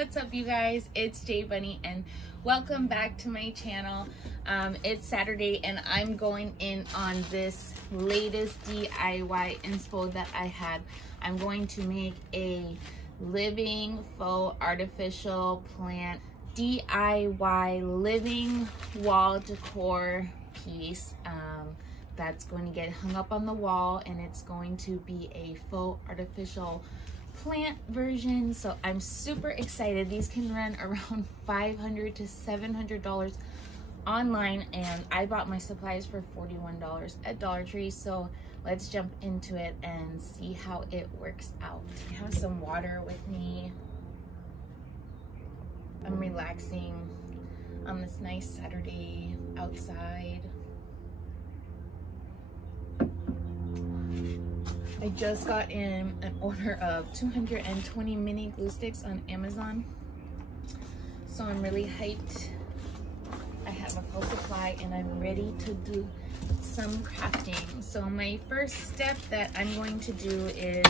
what's up you guys? It's Jbunny and welcome back to my channel. It's Saturday and I'm going in on this latest DIY inspo that I had. I'm going to make a living faux artificial plant DIY living wall decor piece that's going to get hung up on the wall, and it's going to be a faux artificial plant version. So I'm super excited. These can run around $500 to $700 online, and I bought my supplies for $41 at Dollar Tree. So let's jump into it and see how it works out. I have some water with me. I'm relaxing on this nice Saturday outside. I just got in an order of 220 mini glue sticks on Amazon. So I'm really hyped. I have a full supply and I'm ready to do some crafting. So my first step that I'm going to do is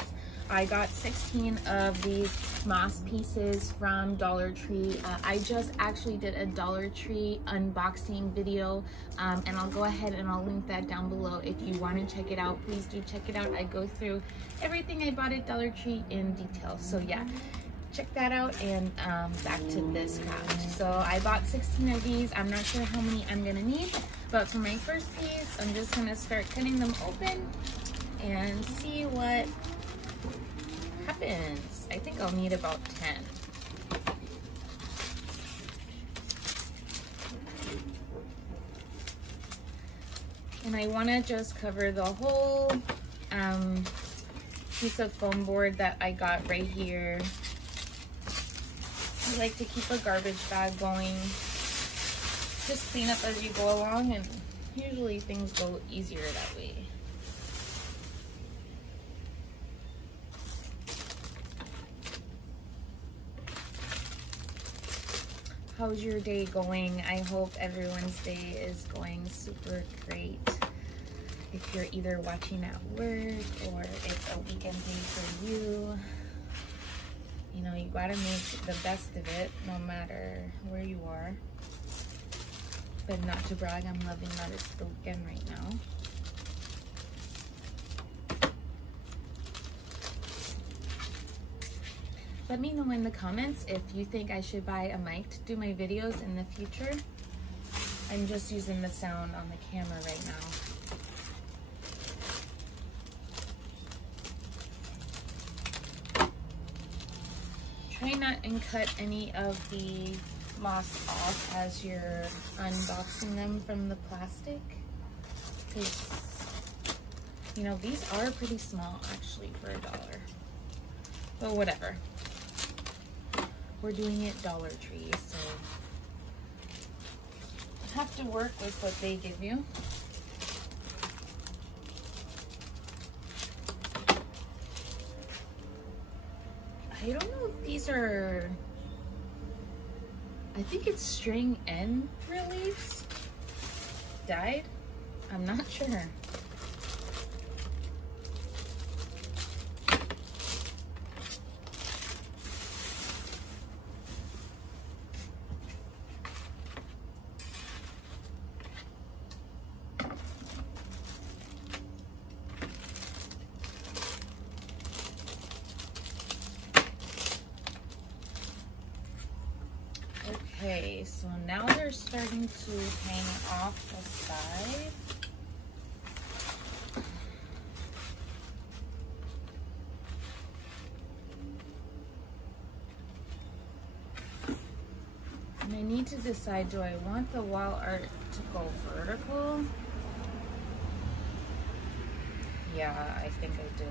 I got 16 of these moss pieces from Dollar Tree. I just actually did a Dollar Tree unboxing video, and I'll go ahead and I'll link that down below. If you want to check it out, please do check it out. I go through everything I bought at Dollar Tree in detail. So yeah, check that out, and back to this craft. So I bought 16 of these. I'm not sure how many I'm gonna need, but for my first piece, I'm just gonna start cutting them open and see what happens. I think I'll need about 10. And I want to just cover the whole piece of foam board that I got right here. I like to keep a garbage bag going. Just clean up as you go along, and usually things go easier that way. How's your day going? I hope everyone's day is going super great. If you're either watching at work or it's a weekend day for you, you know, you gotta make the best of it no matter where you are. But not to brag, I'm loving that it's the weekend right now. Let me know in the comments if you think I should buy a mic to do my videos in the future. I'm just using the sound on the camera right now. Try not and cut any of the moss off as you're unboxing them from the plastic, because you know these are pretty small actually for $1, but whatever. We're doing it Dollar Tree, so you have to work with what they give you. I don't know if these are, I think it's string end reliefs dyed. I'm not sure. Okay, so now they're starting to hang off the side. And I need to decide, do I want the wall art to go vertical? Yeah, I think I do.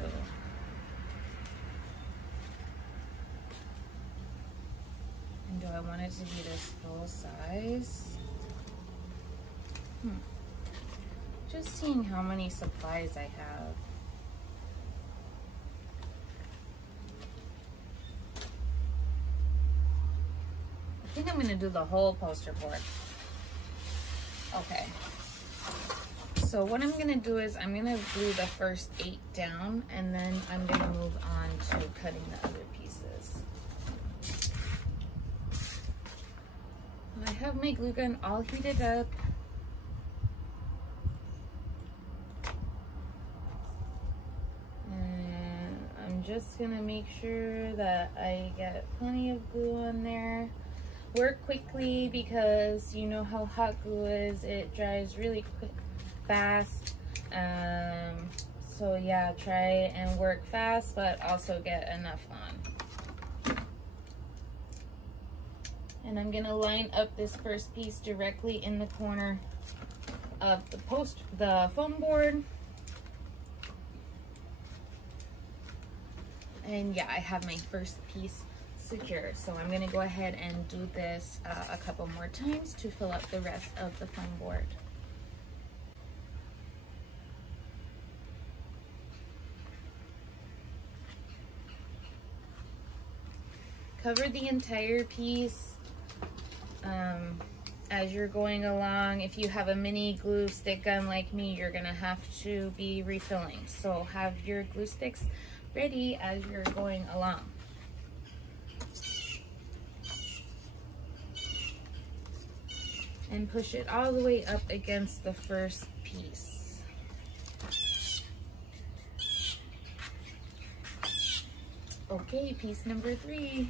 Do I want it to be this full size? Just seeing how many supplies I have. I think I'm gonna do the whole poster board. Okay. So what I'm gonna do is I'm gonna glue the first 8 down, and then I'm gonna move on to cutting the other pieces. have my glue gun all heated up. And I'm just gonna make sure that I get plenty of glue on there. Work quickly because you know how hot glue is. It dries really quick, fast. So yeah, try and work fast, but also get enough on. And I'm gonna line up this first piece directly in the corner of the foam board. And yeah, I have my first piece secure. So I'm gonna go ahead and do this a couple more times to fill up the rest of the foam board. Cover the entire piece as you're going along. If you have a mini glue stick gun like me, you're gonna have to be refilling. So have your glue sticks ready as you're going along. And push it all the way up against the first piece. Okay, piece number 3.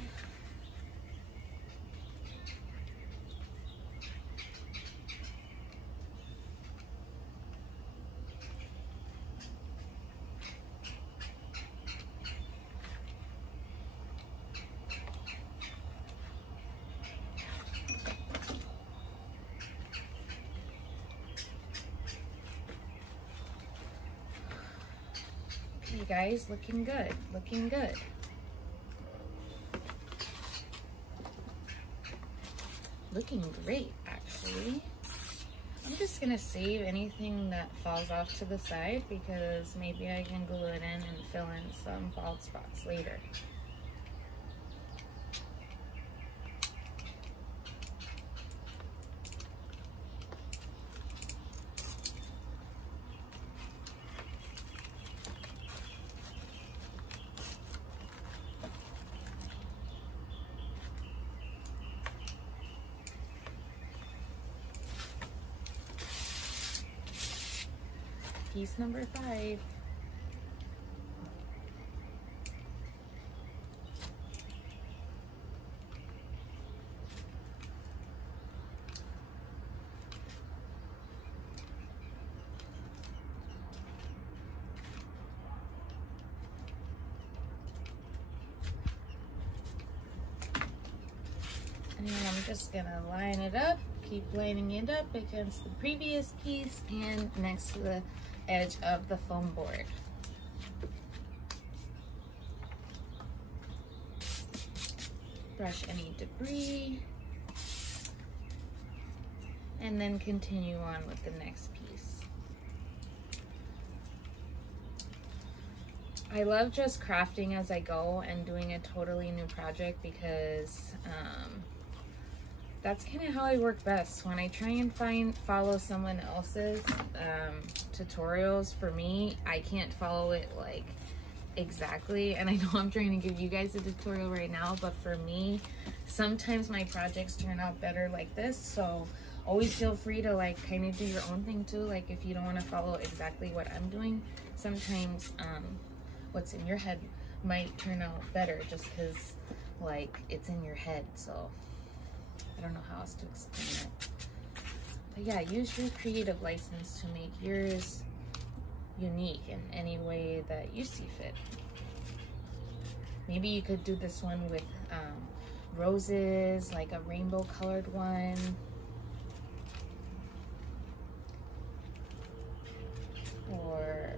Okay guys, looking good, looking good. Looking great, actually. I'm just gonna save anything that falls off to the side because maybe I can glue it in and fill in some bald spots later. Piece number 5. And I'm just gonna line it up, keep lining it up against the previous piece and next to the edge of the foam board. Brush any debris and then continue on with the next piece. I love just crafting as I go and doing a totally new project because that's kind of how I work best. When I try and follow someone else's tutorials, for me, I can't follow it like exactly. And I know I'm trying to give you guys a tutorial right now, but for me, sometimes my projects turn out better like this. So always feel free to like kind of do your own thing too. Like if you don't want to follow exactly what I'm doing, sometimes what's in your head might turn out better just because like it's in your head. So I don't know how else to explain it. But yeah, use your creative license to make yours unique in any way that you see fit. Maybe you could do this one with roses, like a rainbow colored one. Or,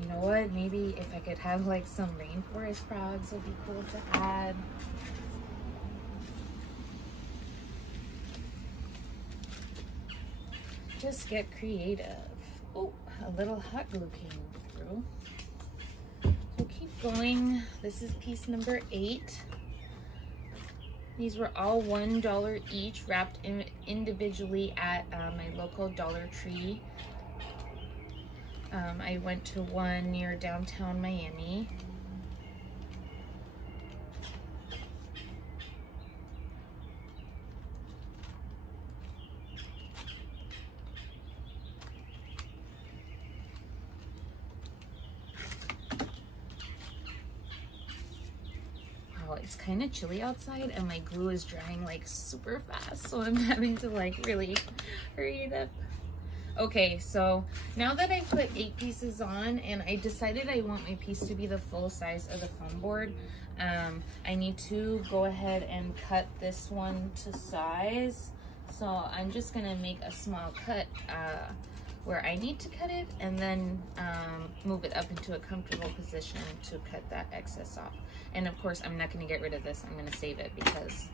you know what, maybe if I could have like some rainforest frogs would be cool to add. Just get creative. Oh, a little hot glue came through. So keep going. This is piece number 8. These were all $1 each, wrapped individually at my local Dollar Tree. I went to one near downtown Miami. y'all, it's kind of chilly outside and my glue is drying like super fast, so I'm having to like really hurry it up. Okay, so now that I put 8 pieces on and I decided I want my piece to be the full size of the foam board, I need to go ahead and cut this one to size. So I'm just gonna make a small cut where I need to cut it, and then move it up into a comfortable position to cut that excess off. And of course, I'm not gonna get rid of this. I'm gonna save it because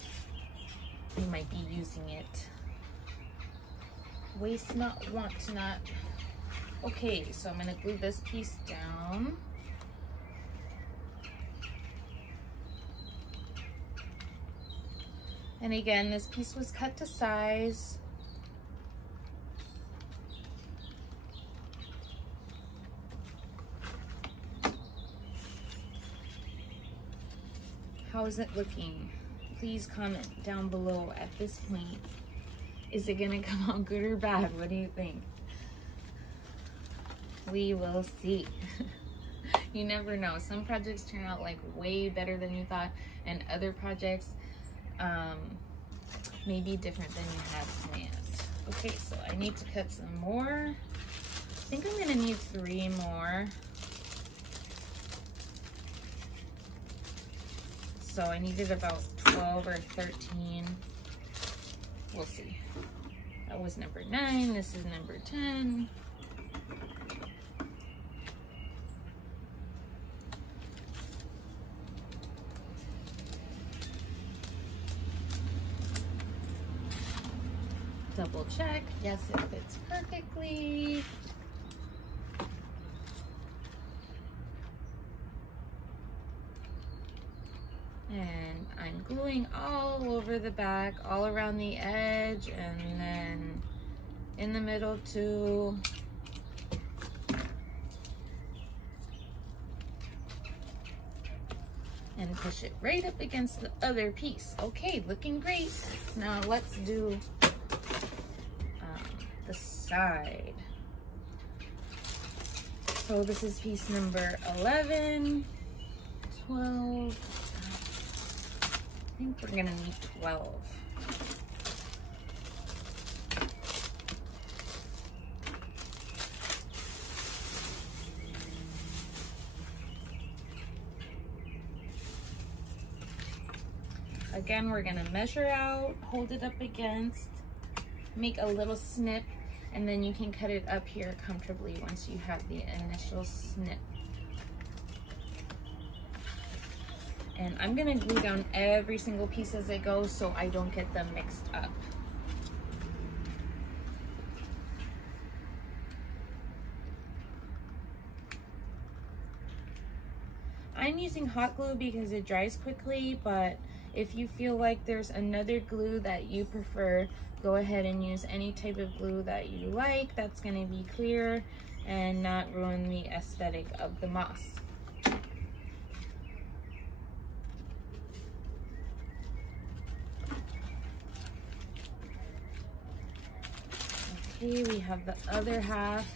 we might be using it. Waste not, want not. Okay, so I'm gonna glue this piece down. And again, this piece was cut to size. How is it looking? Please comment down below at this point. Is it gonna come out good or bad? What do you think? We will see. You never know. Some projects turn out like way better than you thought, and other projects may be different than you had planned. Okay, so I need to cut some more. I think I'm gonna need 3 more. So I needed about 12 or 13. We'll see. That was number 9. This is number 10. Double check. Yes, it fits perfectly. And I'm gluing all over the back, all around the edge, and then in the middle too. And push it right up against the other piece. Okay, looking great. Now let's do the side. So this is piece number 11, 12. I think we're gonna need 12. Again, we're gonna measure out, hold it up against, make a little snip, and then you can cut it up here comfortably once you have the initial snip. And I'm gonna glue down every single piece as I go so I don't get them mixed up. I'm using hot glue because it dries quickly, but if you feel like there's another glue that you prefer, go ahead and use any type of glue that you like that's gonna be clear and not ruin the aesthetic of the moss. Okay, we have the other half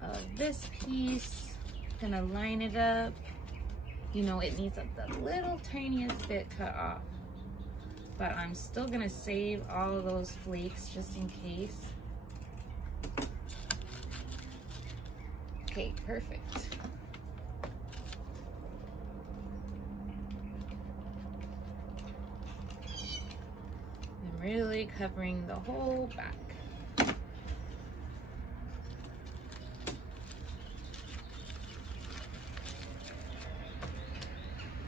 of this piece. Gonna line it up. You know, it needs the little tiniest bit cut off, but I'm still gonna save all of those flakes just in case. Okay, perfect. I'm really covering the whole back.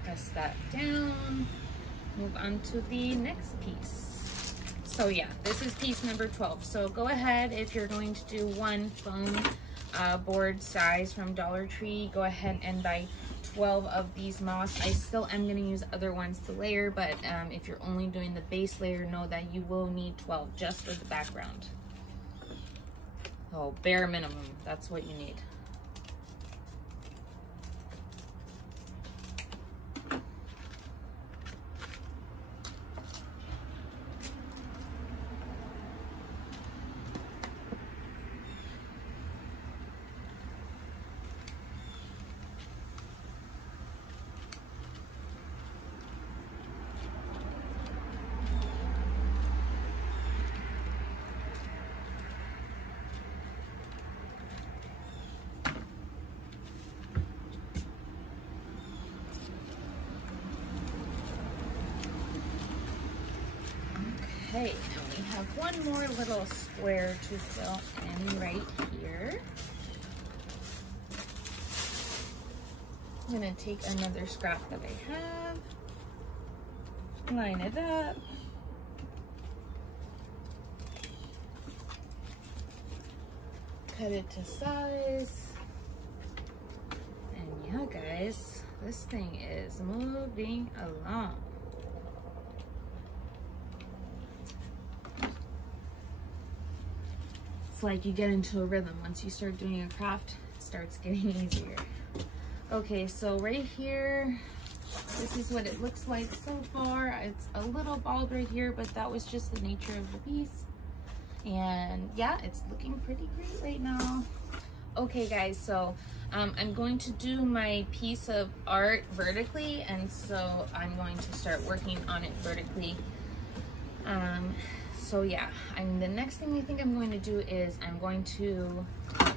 Press that down, move on to the next piece. So yeah, this is piece number 12. So go ahead, if you're going to do one foam board size from Dollar Tree, go ahead and buy 12 of these moss. I still am going to use other ones to layer, but if you're only doing the base layer, know that you will need 12 just for the background. Oh, bare minimum, that's what you need. Okay, and we have one more little square to fill in right here. I'm gonna take another scrap that I have, line it up. Cut it to size. And yeah, guys, this thing is moving along. It's like you get into a rhythm. Once you start doing a craft, it starts getting easier. Okay, so right here, this is what it looks like so far. It's a little bald right here, but that was just the nature of the piece. And yeah, it's looking pretty great right now. Okay guys, so I'm going to do my piece of art vertically, and so I'm going to start working on it vertically. So yeah, the next thing I think I'm going to do is I'm going to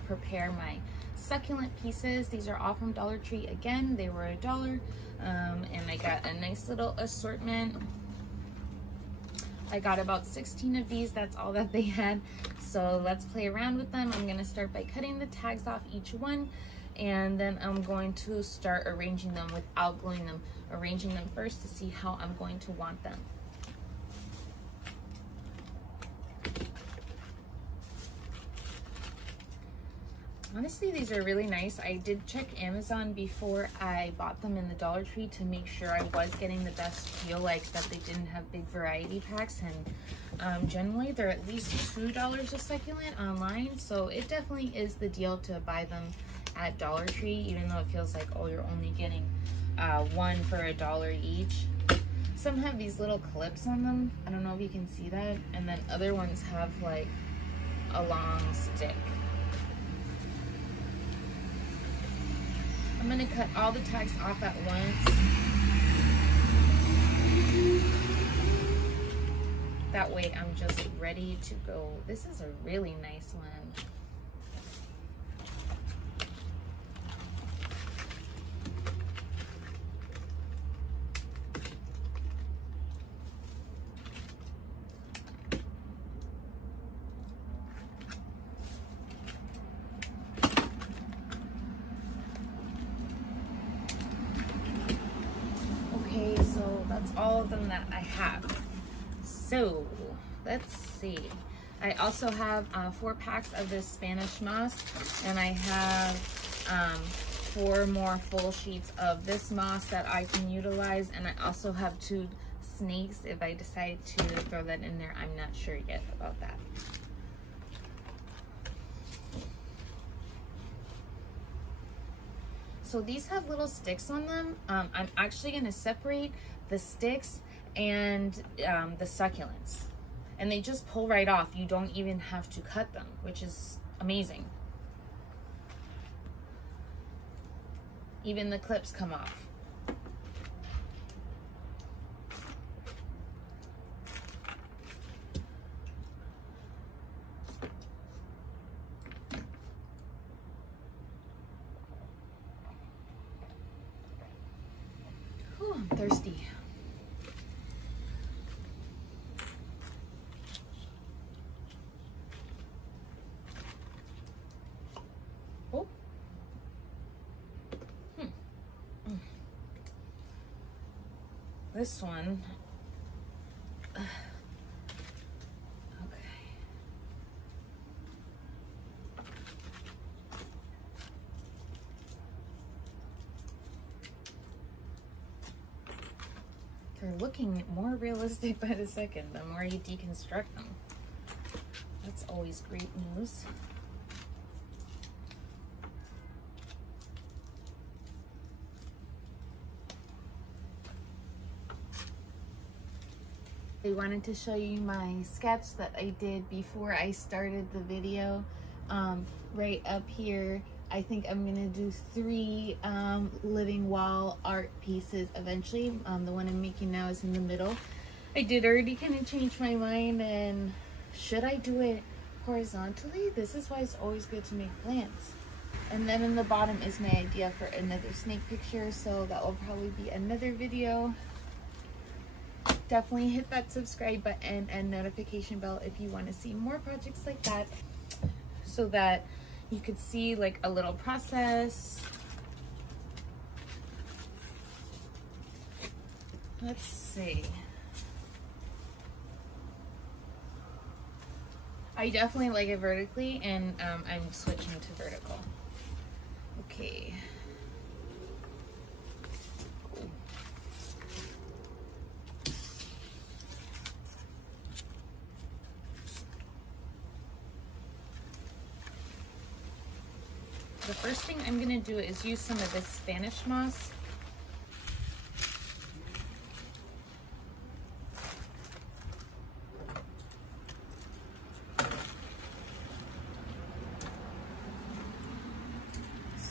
prepare my succulent pieces. These are all from Dollar Tree again. They were $1, and I got a nice little assortment. I got about 16 of these. That's all that they had. So let's play around with them. I'm gonna start by cutting the tags off each one, and then I'm going to start arranging them without gluing them, arranging them first to see how I'm going to want them. Honestly, these are really nice. I did check Amazon before I bought them in the Dollar Tree to make sure I was getting the best deal, like that they didn't have big variety packs, and generally they're at least $2 a succulent online, so it definitely is the deal to buy them at Dollar Tree, even though it feels like, oh, you're only getting one for $1 each. Some have these little clips on them. I don't know if you can see that, and then other ones have like a long stick. I'm gonna cut all the tags off at once. That way I'm just ready to go. This is a really nice one. That's all of them that I have. So let's see. I also have 4 packs of this Spanish moss, and I have 4 more full sheets of this moss that I can utilize, and I also have 2 snakes if I decide to throw that in there. I'm not sure yet about that. So these have little sticks on them. I'm actually going to separate the sticks and the succulents, and they just pull right off. You don't even have to cut them, which is amazing. Even the clips come off. Whew, I'm thirsty. This one, okay. They're looking more realistic by the second, the more you deconstruct them. That's always great news. I wanted to show you my sketch that I did before I started the video. Right up here, I think I'm gonna do 3 living wall art pieces eventually. The one I'm making now is in the middle. I did already kind of change my mind, and should I do it horizontally? This is why it's always good to make plants. And then in the bottom is my idea for another snake picture, so that will probably be another video. definitely hit that subscribe button and notification bell if you want to see more projects like that, so that you could see like a little process. Let's see. I definitely like it vertically, and I'm switching to vertical. Okay. The first thing I'm gonna do is use some of this Spanish moss.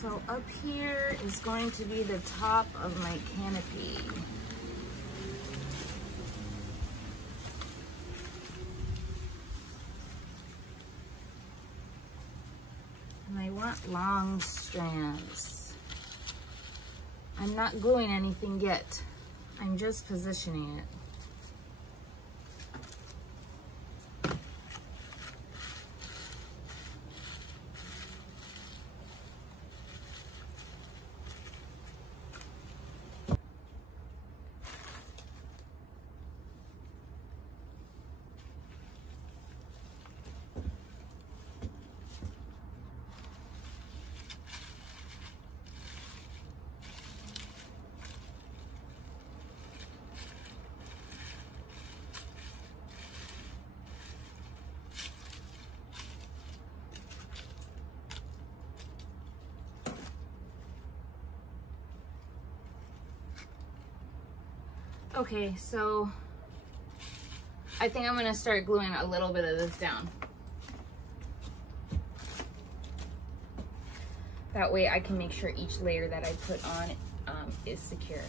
So up here is going to be the top of my canopy. And I want long strands. I'm not gluing anything yet. I'm just positioning it. Okay, so I think I'm gonna start gluing a little bit of this down. That way I can make sure each layer that I put on is secure.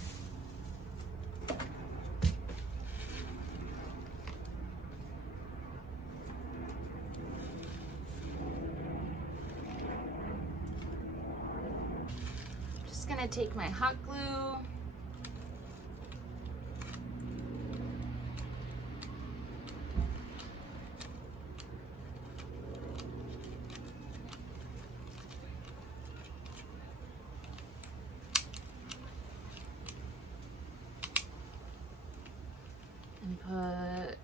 Just gonna take my hot glue. And put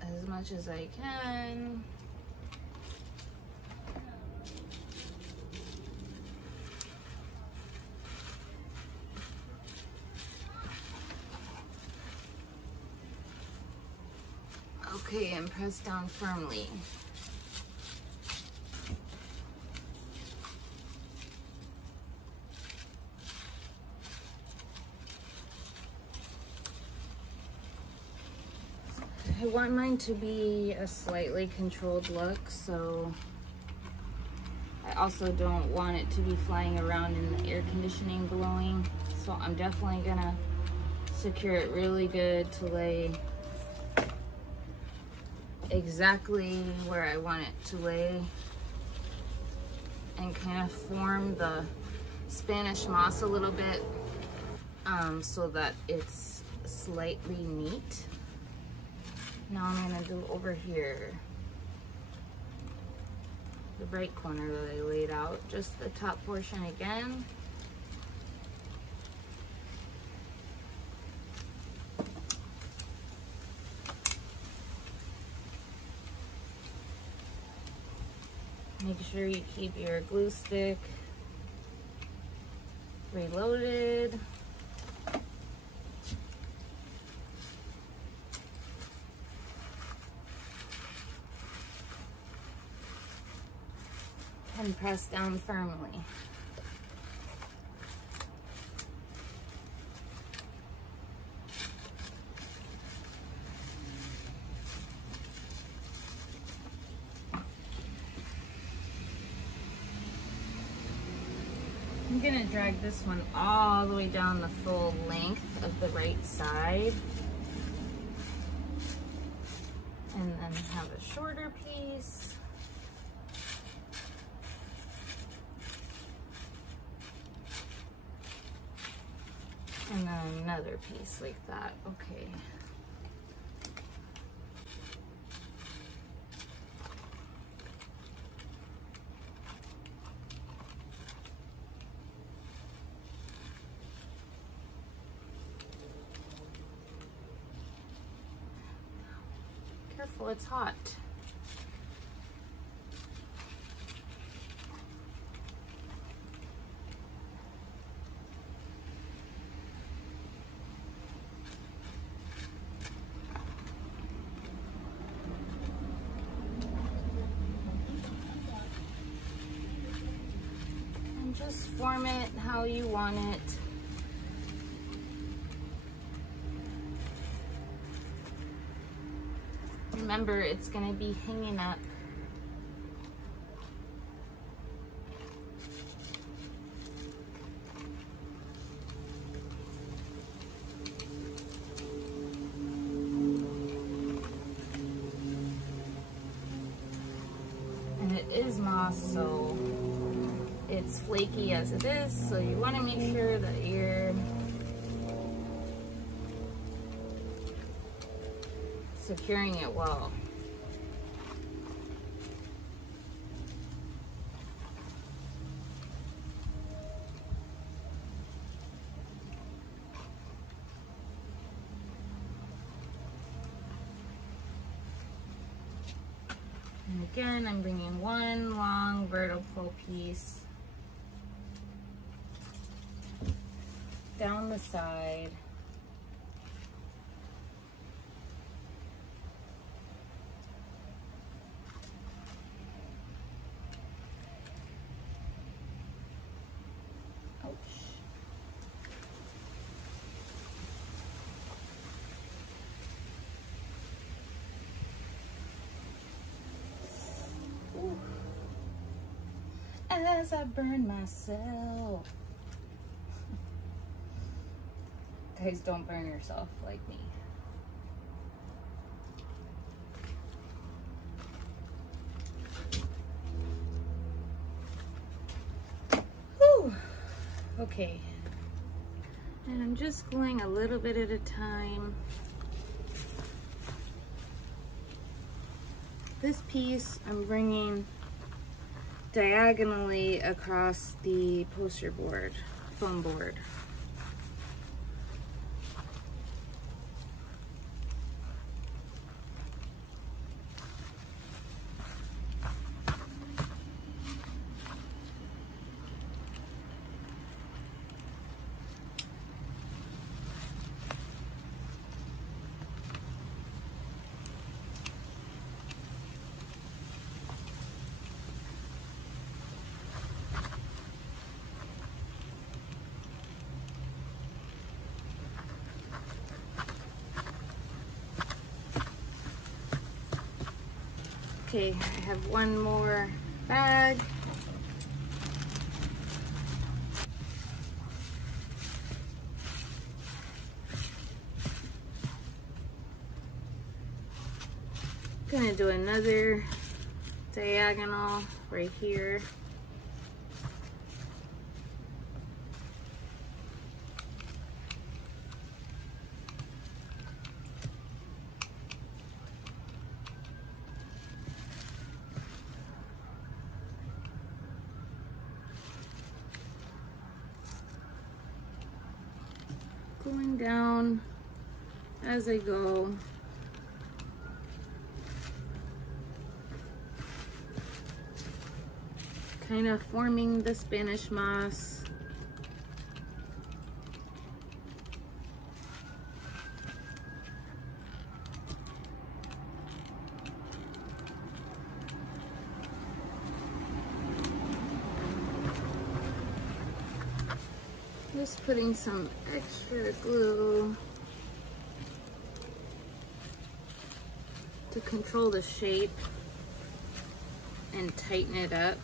as much as I can. Okay, and press down firmly. I want mine to be a slightly controlled look, so I also don't want it to be flying around in the air conditioning blowing. So I'm definitely gonna secure it really good to lay exactly where I want it to lay, and kind of form the Spanish moss a little bit so that it's slightly neat. Now I'm gonna do over here, the right corner that I laid out, just the top portion again. Make sure you keep your glue stick reloaded. And press down firmly. I'm gonna drag this one all the way down the full length of the right side, and then have a shorter piece. And then another piece like that. Okay. Careful, it's hot. And just form it how you want it. Remember, it's going to be hanging up. And it is moss, so it's flaky as it is, so you want to make sure that you're securing it well. And again, I'm bringing one long vertical piece down the side. As I burn myself. Guys, don't burn yourself like me. Whew. Okay. And I'm just going a little bit at a time. This piece I'm bringing diagonally across the poster board, foam board. Okay, I have one more bag. Gonna do another diagonal right here. Going down as I go. Kind of forming the Spanish moss. Just putting some extra glue to control the shape and tighten it up.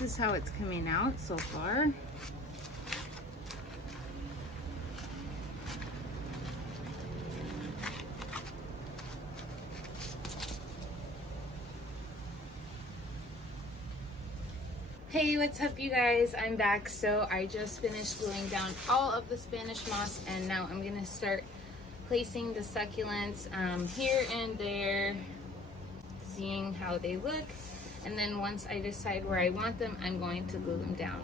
This is how it's coming out so far. Hey, what's up you guys? I'm back. So I just finished gluing down all of the Spanish moss and now I'm gonna start placing the succulents here and there, seeing how they look, and then once I decide where I want them, I'm going to glue them down.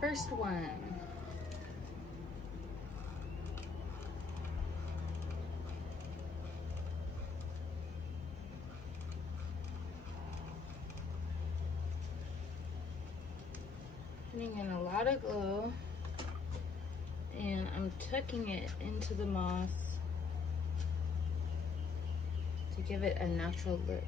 first one. Putting in a lot of glue, and I'm tucking it into the moss to give it a natural look.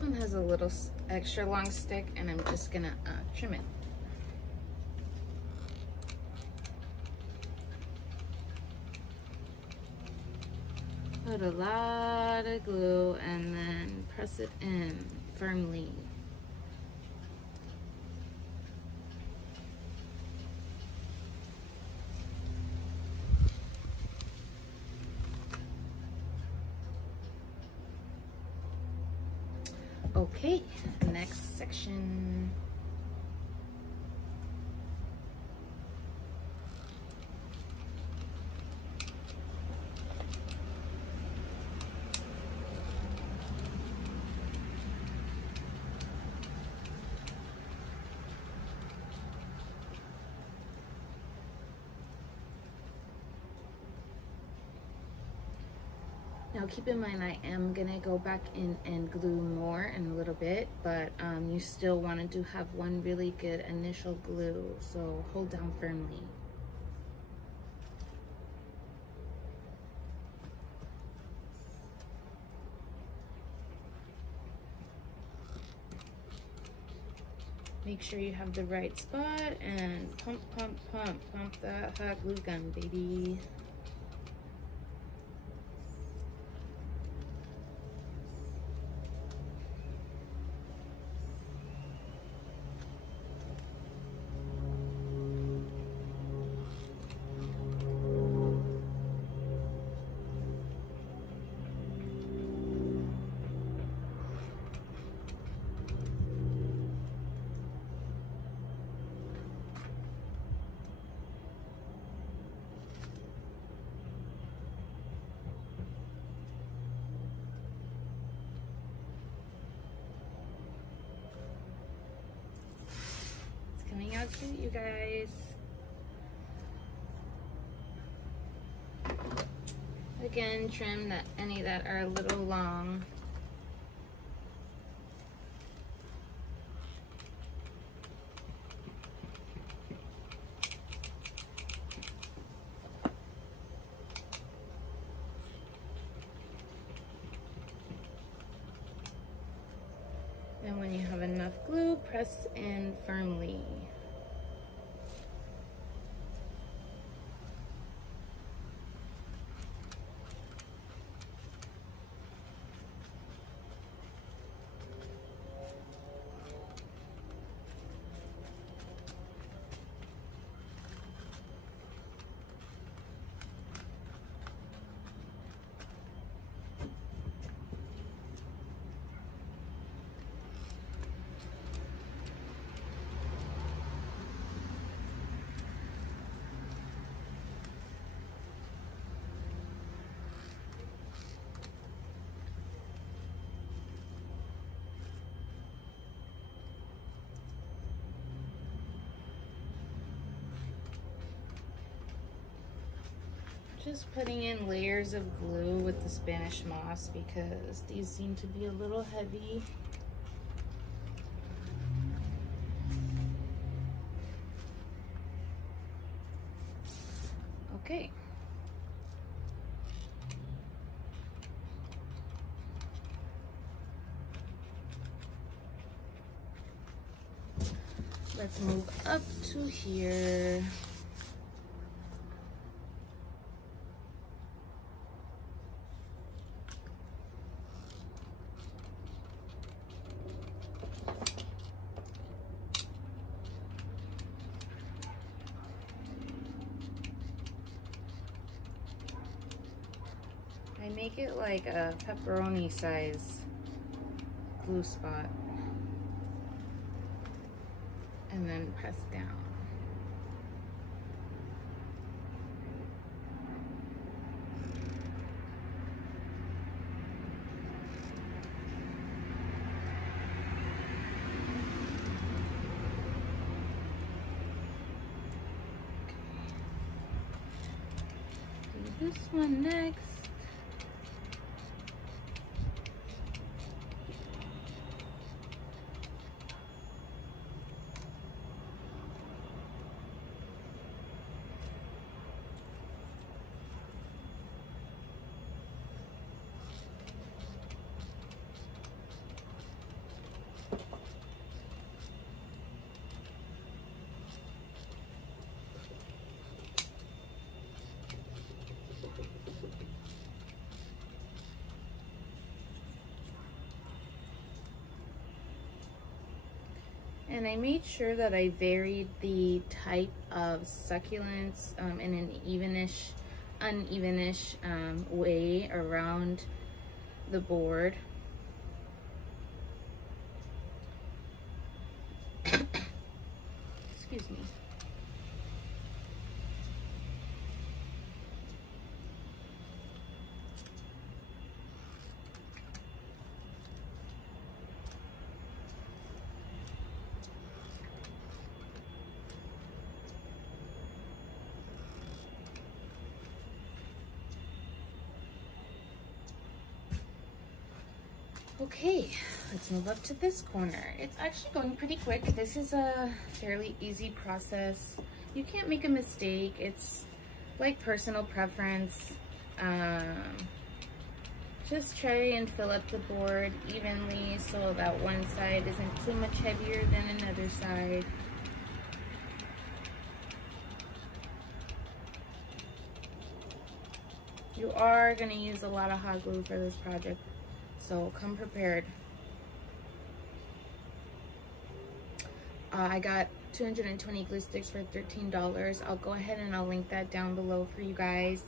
One has a little extra long stick, and I'm just gonna trim it. Put a lot of glue and then press it in firmly. Okay, next section. Now keep in mind, I am gonna go back in and glue more in a little bit, but you still want to have one really good initial glue, so hold down firmly. Make sure you have the right spot and pump, pump, pump, pump that hot glue gun, baby. Coming out cute, you guys. Again, trim any that are a little long. And when you have enough glue, press in firmly. Just putting in layers of glue with the Spanish moss because these seem to be a little heavy. Okay. Let's move up to here. I make it like a pepperoni size glue spot and then press down. Do this one next. And I made sure that I varied the type of succulents in an unevenish way around the board. Excuse me. Okay, let's move up to this corner. It's actually going pretty quick. This is a fairly easy process. You can't make a mistake. It's like personal preference. Just try and fill up the board evenly so that one side isn't too much heavier than another side. You are going to use a lot of hot glue for this project, so come prepared. I got 220 glue sticks for $13. I'll go ahead and I'll link that down below for you guys.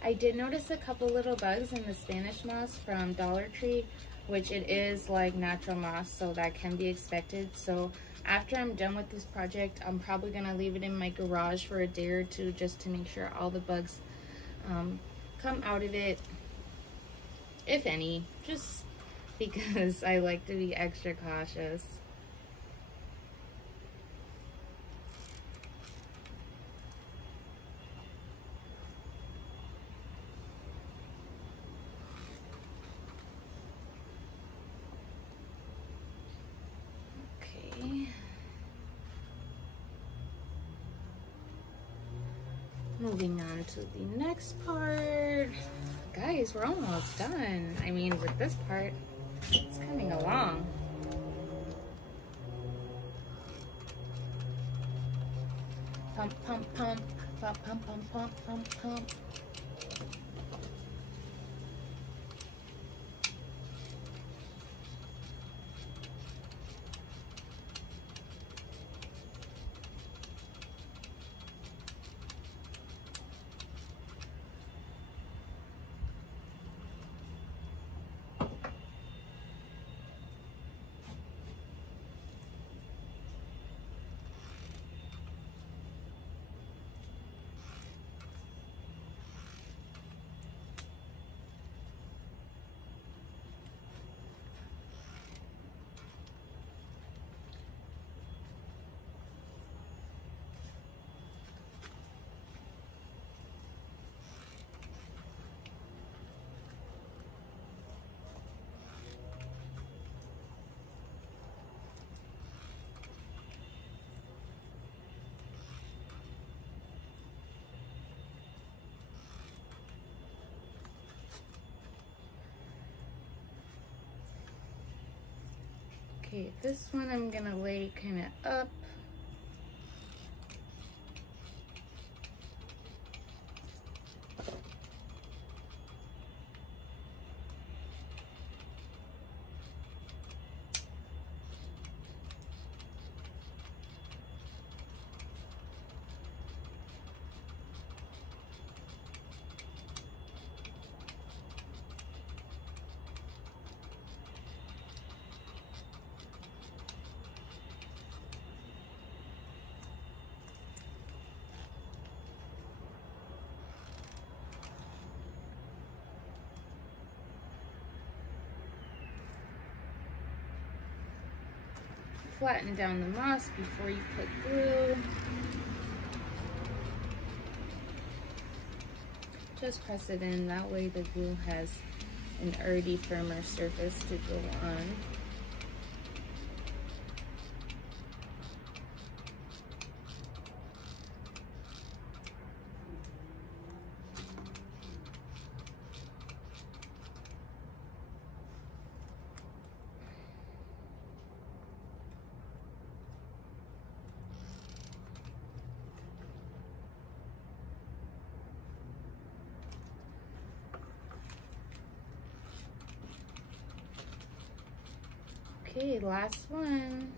I did notice a couple little bugs in the Spanish moss from Dollar Tree, which it is like natural moss, so that can be expected. So after I'm done with this project, I'm probably gonna leave it in my garage for a day or two just to make sure all the bugs come out of it, if any, just because I like to be extra cautious. Moving on to the next part. Guys, we're almost done. I mean, with this part, it's coming along. Pump, pump, pump, pump, pump, pump, pump, pump, pump. Okay, this one I'm gonna lay kind of up. Flatten down the moss before you put glue. Just press it in, that way the glue has an already firmer surface to go on. Okay, last one.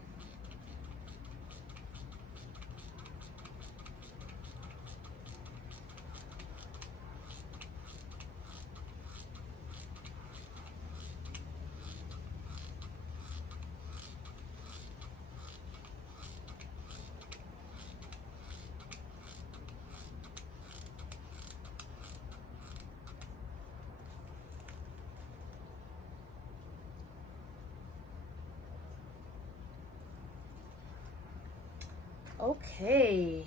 Okay,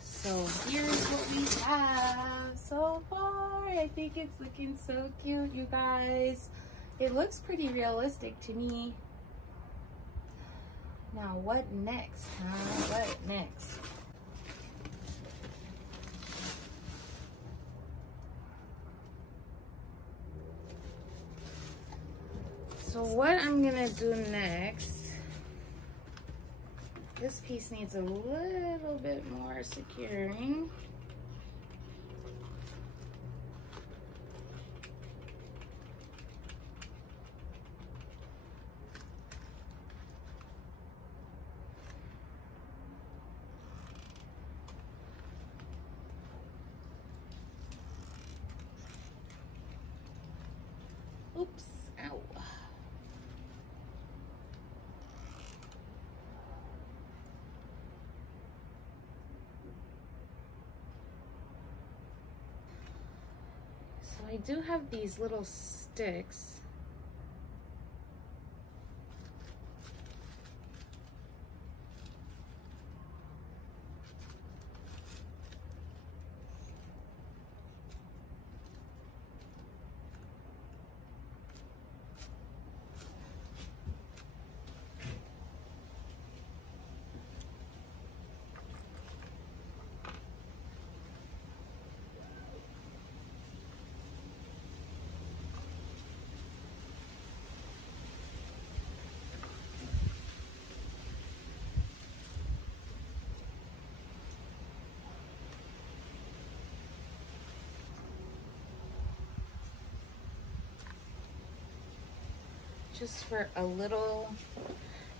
so here's what we have so far. I think it's looking so cute, you guys. It looks pretty realistic to me. Now what next, huh? What next? So what I'm gonna do next, this piece needs a little bit more securing. Oops, ow. I do have these little sticks. just for a little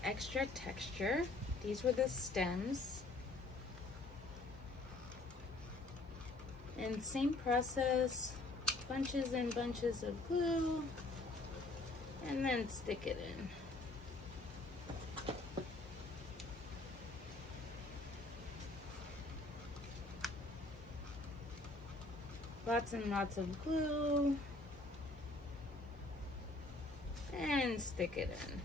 extra texture. These were the stems. And same process, bunches and bunches of glue, and then stick it in. Lots and lots of glue, and stick it in.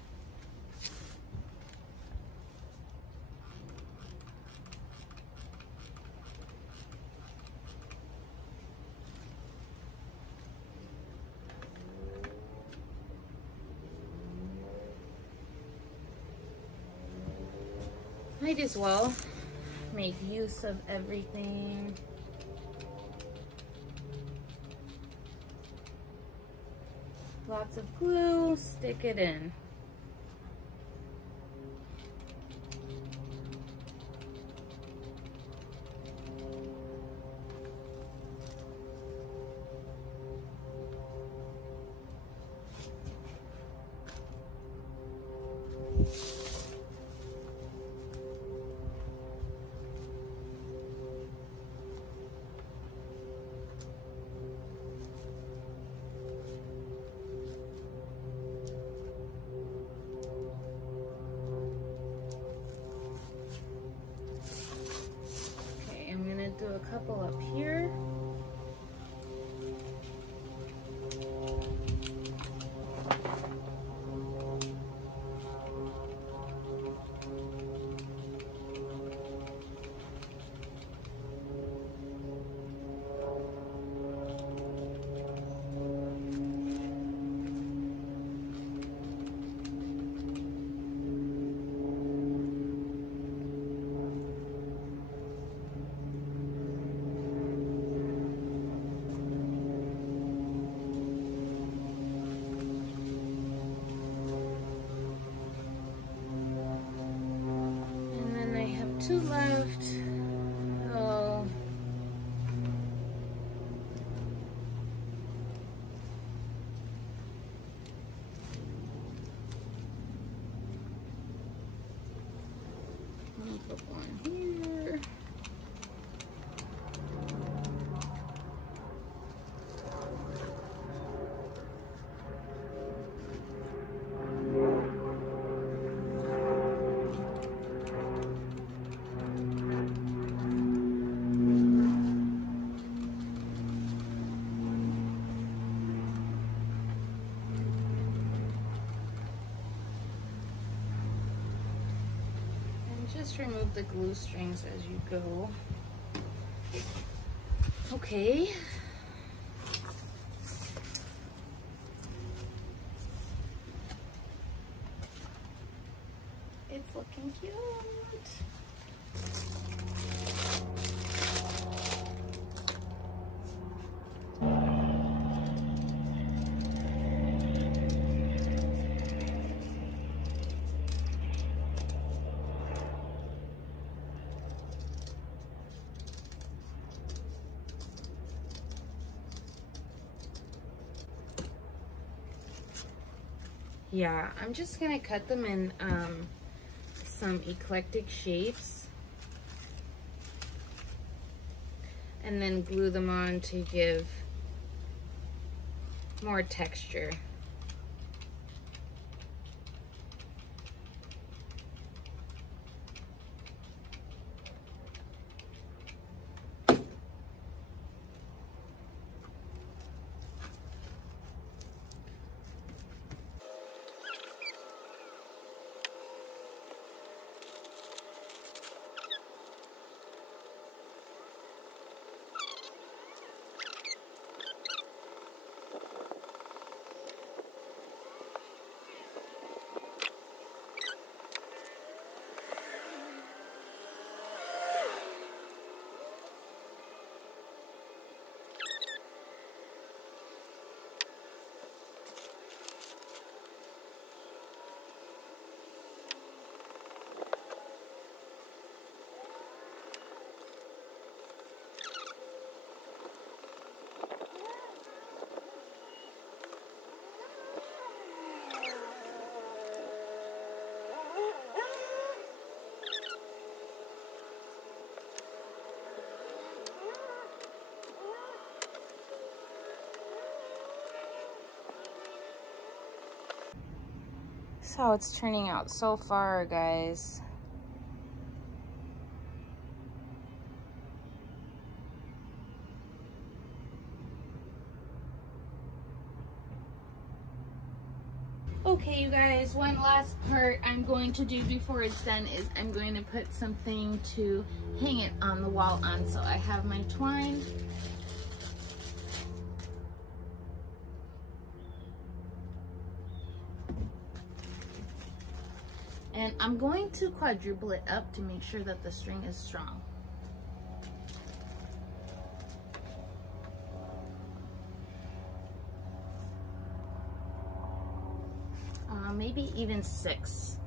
Might as well make use of everything. Lots of glue, stick it in. Do a couple up here. Two left. Oh. Let me put one here. Just remove the glue strings as you go. Okay. It's looking cute. Yeah, I'm just gonna cut them in some eclectic shapes and then glue them on to give more texture. how it's turning out so far, guys. Okay, you guys, one last part I'm going to do before it's done is I'm going to put something to hang it on the wall on. So I have my twine. And I'm going to quadruple it up to make sure that the string is strong. Maybe even 6,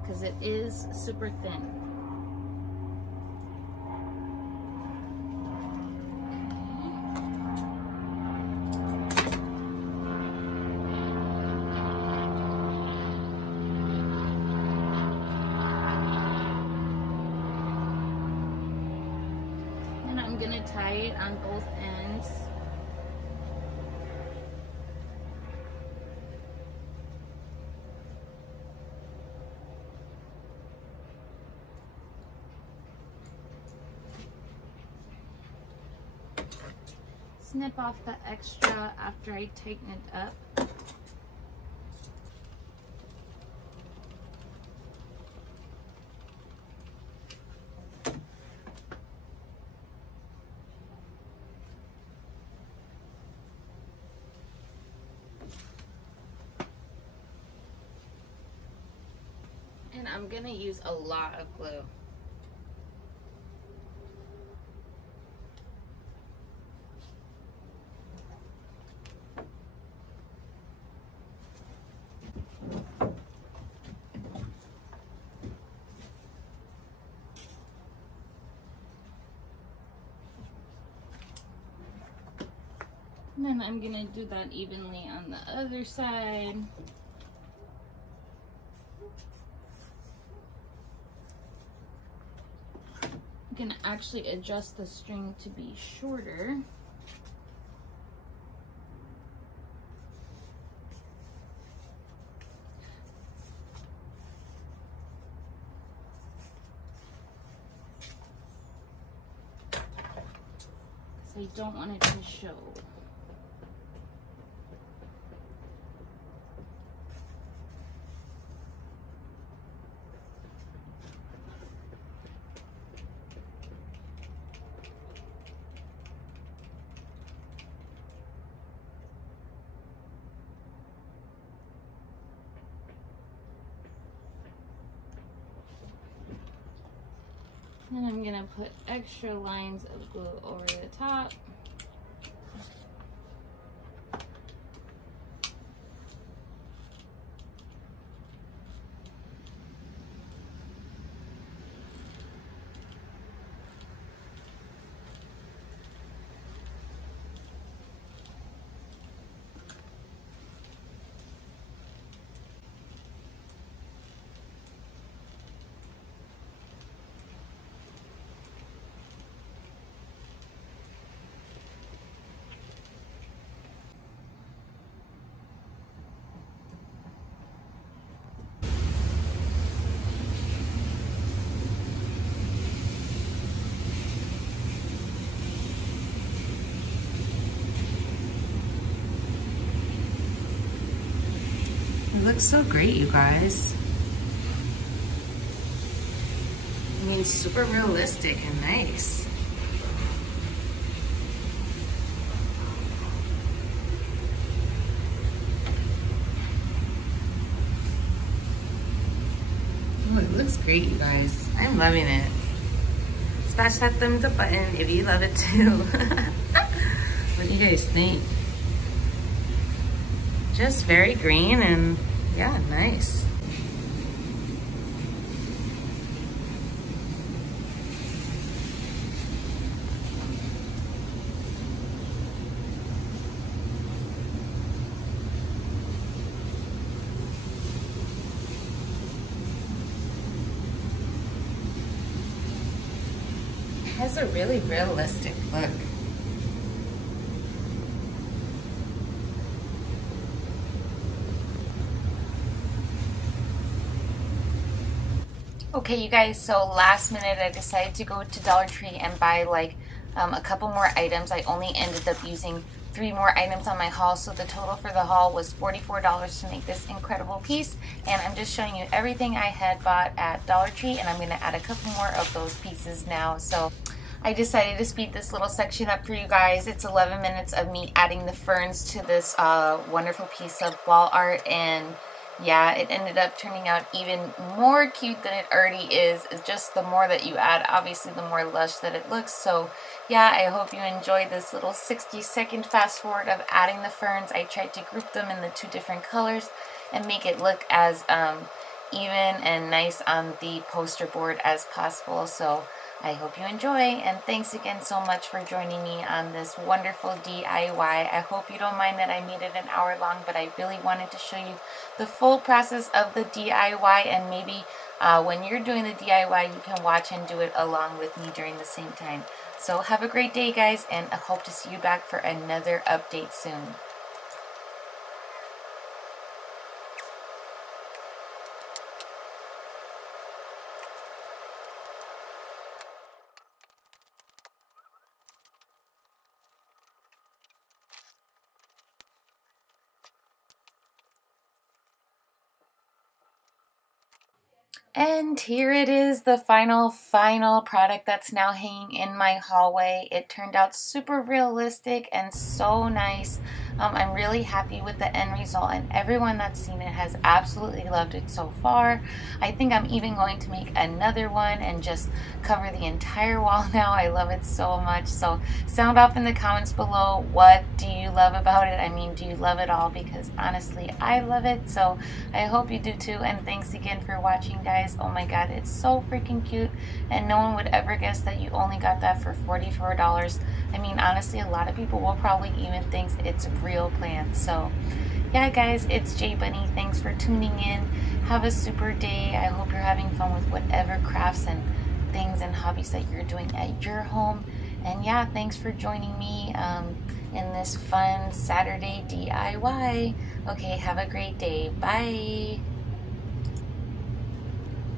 because it is super thin. And I'm gonna tie it on both ends. Snip off the extra after I tighten it up. And I'm gonna use a lot of glue. And then I'm gonna do that evenly on the other side. I'm gonna actually adjust the string to be shorter. Because I don't want it to show. Then I'm gonna put extra lines of glue over the top. It looks so great, you guys. I mean, super realistic and nice. Oh, it looks great, you guys. I'm loving it. Smash that thumbs up button if you love it too. What do you guys think? Just very green and yeah, nice. It has a really realistic look. Okay, you guys, so last minute I decided to go to Dollar Tree and buy like a couple more items. I only ended up using 3 more items on my haul, so the total for the haul was $44 to make this incredible piece. And I'm just showing you everything I had bought at Dollar Tree, and I'm going to add a couple more of those pieces now. So I decided to speed this little section up for you guys. It's 11 minutes of me adding the ferns to this wonderful piece of wall art, and yeah, it ended up turning out even more cute than it already is. It's just the more that you add, obviously the more lush that it looks. So yeah, I hope you enjoyed this little 60-second fast forward of adding the ferns. I tried to group them in the 2 different colors and make it look as even and nice on the poster board as possible. So I hope you enjoy, and thanks again so much for joining me on this wonderful DIY. I hope you don't mind that I made it an hour long, but I really wanted to show you the full process of the DIY, and maybe when you're doing the DIY, you can watch and do it along with me during the same time. So have a great day, guys, and I hope to see you back for another update soon. And here it is, the final product that's now hanging in my hallway. It turned out super realistic and so nice. I'm really happy with the end result, and everyone that's seen it has absolutely loved it so far. I think I'm even going to make another one and just cover the entire wall now. I love it so much. So sound off in the comments below, what do you love about it? I mean, do you love it all? Because honestly, I love it. So I hope you do too, and thanks again for watching, guys. Oh my god, it's so freaking cute, and no one would ever guess that you only got that for $44. I mean, honestly, a lot of people will probably even think it's real plants. So yeah, guys, it's Jbunny. Thanks for tuning in. Have a super day. I hope you're having fun with whatever crafts and things and hobbies that you're doing at your home. And yeah, thanks for joining me in this fun Saturday DIY. Okay, have a great day. Bye.